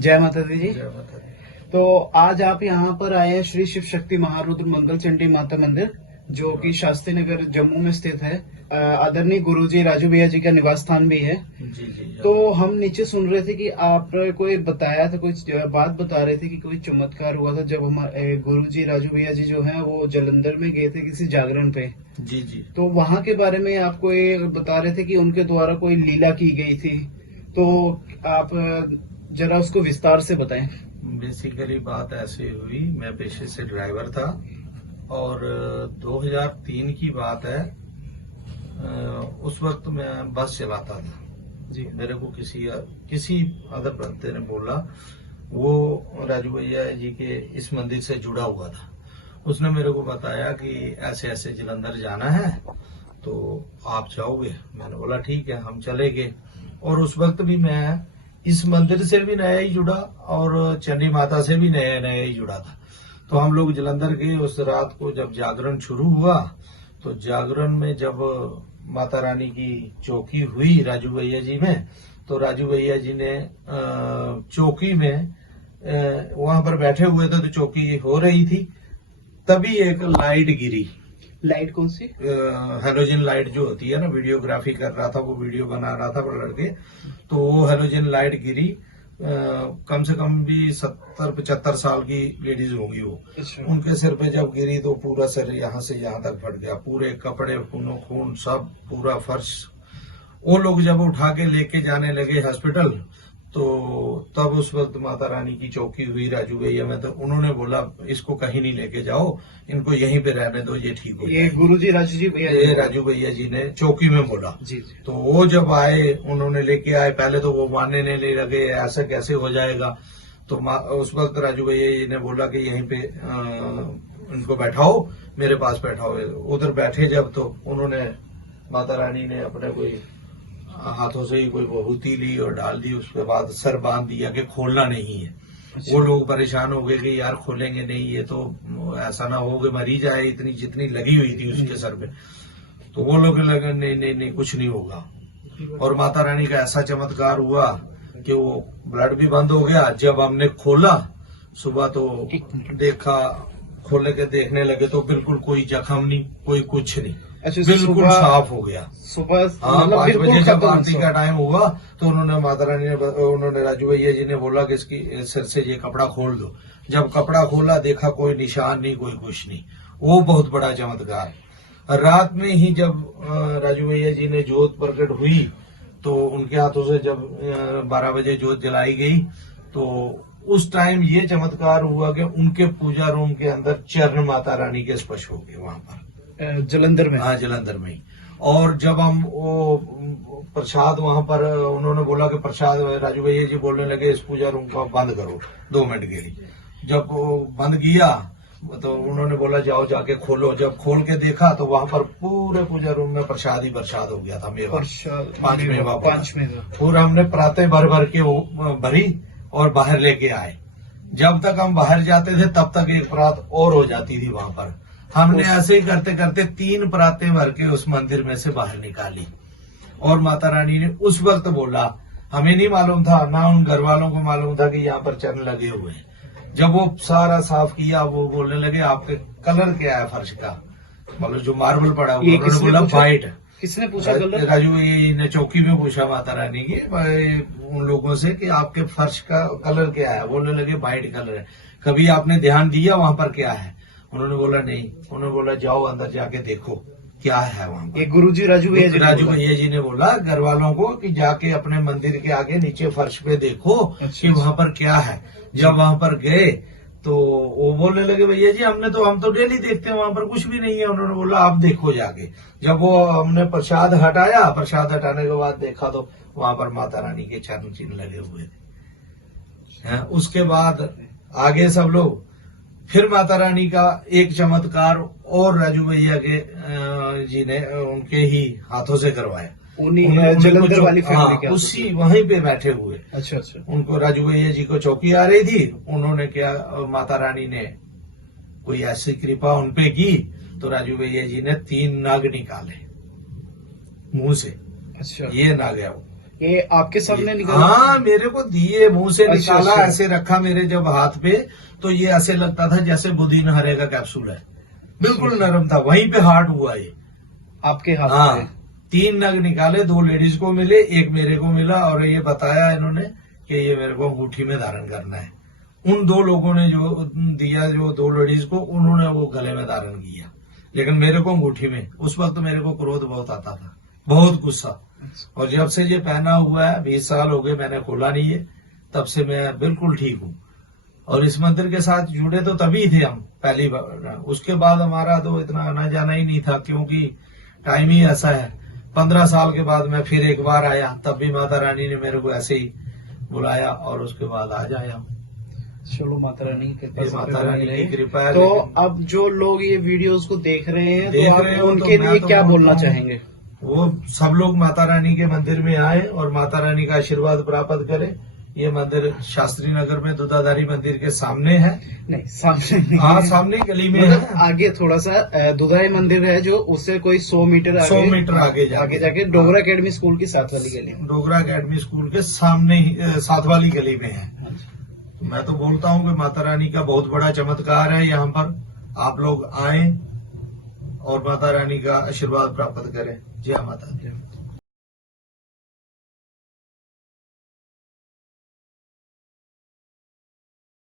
जय माता दी जी। जय माता दी। तो आज आप यहाँ पर आए हैं श्री शिव शक्ति महारुद्र मंगल चंडी माता मंदिर, जो कि शास्त्री नगर जम्मू में स्थित है। आदरणीय गुरुजी राजू भैया जी का निवास स्थान भी है। जी जी। तो हम नीचे सुन रहे थे कि आप कोई बताया था, कोई बात बता रहे थे कि कोई चमत्कार हुआ था जब हमारे गुरुजी राजू भैया जी जो हैं वो जलंधर में गए थे किसी जागरण पे। जी जी। तो वहाँ के बारे में आपको ये बता रहे थे कि उनके द्वारा कोई लीला की गई थी, तो आप जरा उसको विस्तार से बताएं। बेसिकली बात ऐसे हुई, मैं पेशे से ड्राइवर था और 2003 की बात है। उस वक्त मैं बस चलाता था जी। मेरे को किसी अदर बंदे ने बोला, वो राजू भैया जी के इस मंदिर से जुड़ा हुआ था। उसने मेरे को बताया कि ऐसे ऐसे जलंधर जाना है तो आप जाओगे। मैंने बोला ठीक है, हम चले गए। और उस वक्त भी मैं इस मंदिर से भी नया ही जुड़ा और चंडी माता से भी नया नया ही जुड़ा था। तो हम लोग जलंधर के उस रात को जब जागरण शुरू हुआ, तो जागरण में जब माता रानी की चौकी हुई राजू भैया जी में, तो राजू भैया जी ने चौकी में वहां पर बैठे हुए थे, तो चौकी हो रही थी, तभी एक लाइट गिरी। लाइट कौन सी? हेलोजन लाइट जो होती है ना, वीडियोग्राफी कर रहा था, वो वीडियो बना रहा था वो लड़के, तो वो हेलोजन लाइट गिरी। कम से कम भी 70-75 साल की लेडीज होंगी वो। अच्छा। उनके सिर पे जब गिरी तो पूरा सिर यहाँ से यहाँ तक फट गया, पूरे कपड़े खूनो खून, सब पूरा फर्श। वो लोग जब उठा के लेके जाने लगे हॉस्पिटल, तो तब उस वक्त माता रानी की चौकी हुई राजू भैया में, तो उन्होंने बोला इसको कहीं नहीं लेके जाओ, इनको यहीं पे रहने दो, ये ठीक हो ये गुरुजी राजू जी भैया ये राजू भैया जी ने चौकी में बोला। जी जी। तो वो जब आए, उन्होंने लेके आए, पहले तो वो मानने नहीं लगे, ऐसा कैसे हो जाएगा। तो उस वक्त राजू भैया जी ने बोला कि यहीं पे इनको बैठाओ, मेरे पास बैठाओ। उधर बैठे जब, तो उन्होंने माता रानी ने अपने कोई हाथों से ही कोई विभूति ली और डाल दी। उसके बाद सर बांध दिया कि खोलना नहीं है। अच्छा। वो लोग परेशान हो गए कि यार खोलेंगे नहीं, ये तो ऐसा ना हो कि मरी जाए, इतनी जितनी लगी हुई थी उसके सर पे। तो वो लोग लगे नहीं नहीं नहीं, कुछ नहीं होगा। और माता रानी का ऐसा चमत्कार हुआ कि वो ब्लड भी बंद हो गया। जब हमने खोला सुबह, तो देखा, खोले के देखने लगे तो बिल्कुल कोई जख्म नहीं, कोई कुछ नहीं। अच्छा, बिल्कुल साफ हो गया। सुबह हाँ, 5 बजे जब आरती खत्म। का टाइम हुआ, तो उन्होंने माता रानी ने, उन्होंने राजू भैया जी ने बोला कि इसकी सिर से ये कपड़ा खोल दो। जब कपड़ा खोला, देखा कोई निशान नहीं, कोई कुछ नहीं। वो बहुत बड़ा चमत्कार। रात में ही जब राजू भैया जी ने जोत प्रकट हुई, तो उनके हाथों से जब 12 बजे जोत जलाई गई, तो उस टाइम ये चमत्कार हुआ कि उनके पूजा रूम के अंदर चरण माता रानी के स्पर्श हो गए वहां पर, जलंधर में। हाँ, जलंधर में ही। और जब हम वो प्रसाद वहां पर, उन्होंने बोला कि प्रसाद, राजू भैया जी बोलने लगे इस पूजा रूम को बंद करो 2 मिनट के लिए। जब वो बंद किया, तो उन्होंने बोला जाओ जाके खोलो। जब खोल के देखा, तो वहां पर पूरे पूजा रूम में प्रसाद ही प्रसाद हो गया था, मेवा, 5 मेवा। और हमने प्रातः भर भर के वो भरी और बाहर लेके आए। जब तक हम बाहर जाते थे, तब तक एक परात और हो जाती थी वहां पर। हमने ऐसे ही करते करते 3 परातें भर के उस मंदिर में से बाहर निकाली। और माता रानी ने उस वक्त बोला, हमें नहीं मालूम था, ना उन घर वालों को मालूम था कि यहाँ पर चरण लगे हुए हैं। जब वो सारा साफ किया, वो बोलने लगे आपके कलर क्या है फर्श का, मतलब जो मार्बल पड़ा हुआ। उन्होंने बोला व्हाइट। किसने पूछा कलर? राजू ने चौकी में पूछा माता रानी के उन लोगों से कि आपके फर्श का कलर क्या है। बोलने लगे व्हाइट कलर है। कभी आपने ध्यान दिया वहां पर क्या है? उन्होंने बोला नहीं। उन्होंने बोला जाओ अंदर जाके देखो क्या है वहां पर। ये गुरुजी राजू भैया जी ने बोला घर वालों को कि जाके अपने मंदिर के आगे नीचे फर्श पे देखो। अच्छा, कि वहां पर क्या है। जब वहां पर गए, तो वो बोलने लगे भैया जी हम तो डेली देखते हैं, वहां पर कुछ भी नहीं है। उन्होंने बोला आप देखो जाके। जब वो हमने प्रसाद हटाया, प्रसाद हटाने के बाद देखा, तो वहां पर माता रानी के चरण चिन्ह लगे हुए थे। उसके बाद आगे सब लोग, फिर माता रानी का एक चमत्कार और राजू भैया के जी ने उनके ही हाथों से करवाया। जलंधर वाली फैमिली के उसी वहीं पे बैठे हुए। अच्छा अच्छा। उनको राजू भैया जी को चौकी आ रही थी। उन्होंने क्या, माता रानी ने कोई ऐसी कृपा उनपे की, तो राजू भैया जी ने 3 नाग निकाले मुंह से। अच्छा। ये नाग है वो। ये आपके सामने निकला? हाँ, मेरे को दिए, मुंह से अच्छा, निकाला, अच्छा। ऐसे रखा मेरे जब हाथ पे, तो ये ऐसे लगता था जैसे बुदीन हरे का कैप्सूल है, बिल्कुल नरम था। वहीं पे हार्ट हुआ ये। आपके हाथ हाँ, पे? 3 नग निकाले, 2 लेडीज को मिले, 1 मेरे को मिला, और ये बताया इन्होंने कि ये मेरे को अंगूठी में धारण करना है। उन 2 लोगों ने जो दिया, जो 2 लेडीज को, उन्होंने वो गले में धारण किया, लेकिन मेरे को अंगूठी में। उस वक्त मेरे को क्रोध बहुत आता था, बहुत गुस्सा। और जब से ये पहना हुआ है, 20 साल हो गए, मैंने खोला नहीं है, तब से मैं बिल्कुल ठीक हूँ। और इस मंदिर के साथ जुड़े तो तभी थे हम पहली बार, उसके बाद हमारा तो इतना आना जाना ही नहीं था, क्योंकि टाइम ही ऐसा है। 15 साल के बाद मैं फिर एक बार आया, तब भी माता रानी ने मेरे को ऐसे ही बुलाया, और उसके बाद आज आया हूँ। चलो, माता रानी की कृपा ये से माता बनी रानी रहे। की कृपा है। तो लेकिन अब जो लोग ये वीडियोस को देख रहे हैं, देख तो रहे आप हो, तो उनके मैं लिए तो क्या बोलता बोलना हूँ, चाहेंगे? वो सब लोग माता रानी के मंदिर में आए और माता रानी का आशीर्वाद प्राप्त करें। ये मंदिर शास्त्री नगर में दूधाधारी मंदिर के सामने है। नहीं, सामने नहीं हाँ, है। सामने गली में मतलब है। आगे थोड़ा सा दुधाई मंदिर है, जो उससे कोई 100 मीटर 100 मीटर आगे जाके डोगरा एकेडमी स्कूल की साथ वाली गली में। डोगरा अकेडमी स्कूल के सामने ही, साथ वाली गली में है। मैं तो बोलता हूँ कि माता रानी का बहुत बड़ा चमत्कार है यहाँ पर। आप लोग आए और माता रानी का आशीर्वाद प्राप्त करें। जय माता दी।